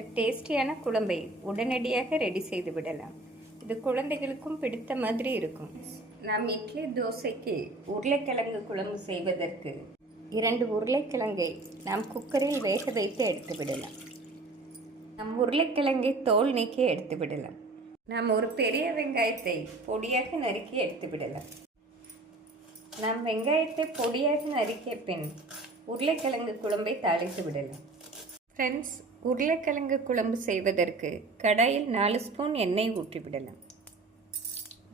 இந்த டேஸ்டியான குழம்பை உடனடியாக ரெடி செய்து விடலாம். இது குழந்தைகளுக்கும் பிடித்த மாதிரி இருக்கும். நாம் இட்லி தோசைக்கு உருளைக்கிழங்கு குழம்பு செய்வதற்கு இரண்டு உருளைக்கிழங்கை நாம் குக்கரில் வேக வைத்து எடுத்து விடலாம். நம் உருளைக்கிழங்கை தோல் நீக்கி எடுத்து விடலாம். நாம் ஒரு பெரிய வெங்காயத்தை பொடியாக நறுக்கி எடுத்து விடலாம். நாம் வெங்காயத்தை பொடியாக நறுக்கிய பின் உருளைக்கிழங்கு குழம்பை தாளித்து விடலாம். ஃப்ரெண்ட்ஸ் உருளைக்கிழங்கு குழம்பு செய்வதற்கு கடாயில் நாலு ஸ்பூன் எண்ணெய் ஊற்றி விடலாம்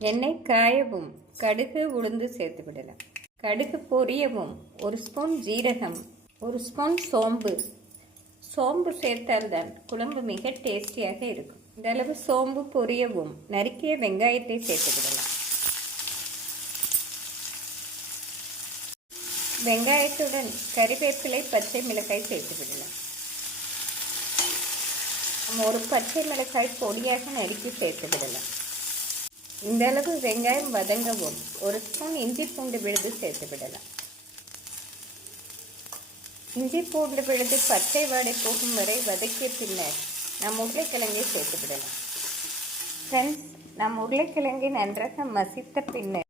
எண்ணெய் காயவும் கடுகு உளுந்து சேர்த்து விடலாம். கடுகு பொரியவும் ஒரு ஸ்பூன் ஜீரகம் ஒரு ஸ்பூன் சோம்பு. சோம்பு சேர்த்தால்தான் குழம்பு மிக டேஸ்டியாக இருக்கும். இந்தளவு சோம்பு பொரியவும் நறுக்கிய வெங்காயத்தை சேர்த்து விடலாம். வெங்காயத்துடன் கறிவேப்பிலை பச்சை மிளகாய் சேர்த்து விடலாம். நம்ம ஒரு பச்சை மிளகாய் பொடியாக நறுக்கி சேர்த்து விடலாம். இந்த அளவு வெங்காயம் வதங்கவும் ஒரு ஸ்பூன் இஞ்சி பூண்டு விழுது சேர்த்து விடலாம். இஞ்சி பூண்டு விழுது பச்சை வாடை போகும் வரை வதக்கிய பின்னர் நம் உருளைக்கிழங்கை சேர்த்து விடலாம். ஃப்ரெண்ட்ஸ் நம் உருளைக்கிழங்கை நன்றாக மசித்த பின்னர்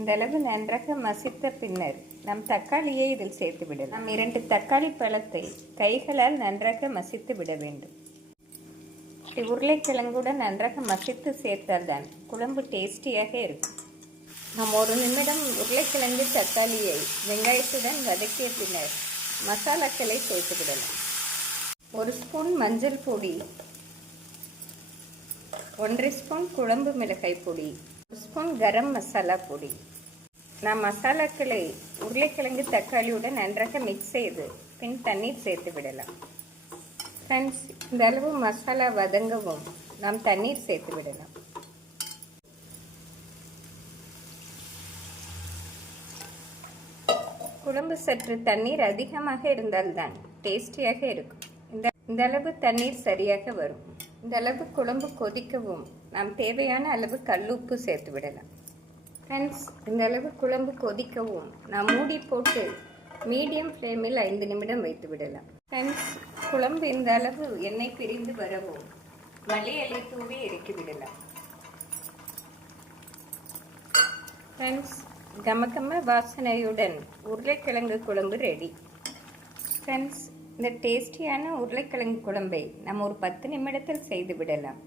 இந்தளவு நன்றாக மசித்த பின்னர் நம் தக்காளியை இதில் சேர்த்து விடலாம். நம் இரண்டு தக்காளி பழத்தை கைகளால் நன்றாக மசித்து விட வேண்டும். இப்படி உருளைக்கிழங்குடன் நன்றாக மசித்து சேர்த்தால் தான் குழம்பு டேஸ்டியாக இருக்கும். நாம் ஒரு நிமிடம் உருளைக்கிழங்கு தக்காளியை வெங்காயத்துடன் வதக்கிய பின்னர் மசாலாக்களை சேர்த்து விடலாம். ஒரு ஸ்பூன் மஞ்சள் பொடி ஒன்றரை ஸ்பூன் குழம்பு மிளகாய் பொடி ஒரு ஸ்பூன் கரம் மசாலா பொடி நாம் மசாலாக்களை உருளைக்கிழங்கு தக்காளியுடன் நன்றாக மிக்ஸ் செய்து பின் தண்ணீர் சேர்த்து விடலாம். ஃப்ரெண்ட்ஸ் இந்த அளவு மசாலா வதங்கவும் நாம் தண்ணீர் சேர்த்து விடலாம். குழம்பு சற்று தண்ணீர் அதிகமாக இருந்தால்தான் டேஸ்டியாக இருக்கும். இந்த இந்த அளவு தண்ணீர் சரியாக வரும். இந்த அளவு குழம்பு கொதிக்கவும் நாம் தேவையான அளவு கல்லுப்பு சேர்த்து விடலாம். ஃப்ரெண்ட்ஸ் இந்த அளவு குழம்பு கொதிக்கவும் நாம் மூடி போட்டு மீடியம் ஃப்ளேமில் ஐந்து நிமிடம் வைத்து விடலாம். ஃப்ரெண்ட்ஸ் குழம்பு இந்த அளவு எண்ணெய் பிரிந்து வரவும் மல்லி இலை தூவி இறக்கி விடலாம். ஃப்ரெண்ட்ஸ் கமகம வாசனையுடன் உருளைக்கிழங்கு குழம்பு ரெடி ஃப்ரெண்ட்ஸ் இந்த டேஸ்டியான உருளைக்கிழங்கு குழம்பை நம்ம ஒரு பத்து நிமிடத்தில் செய்து விடலாம்.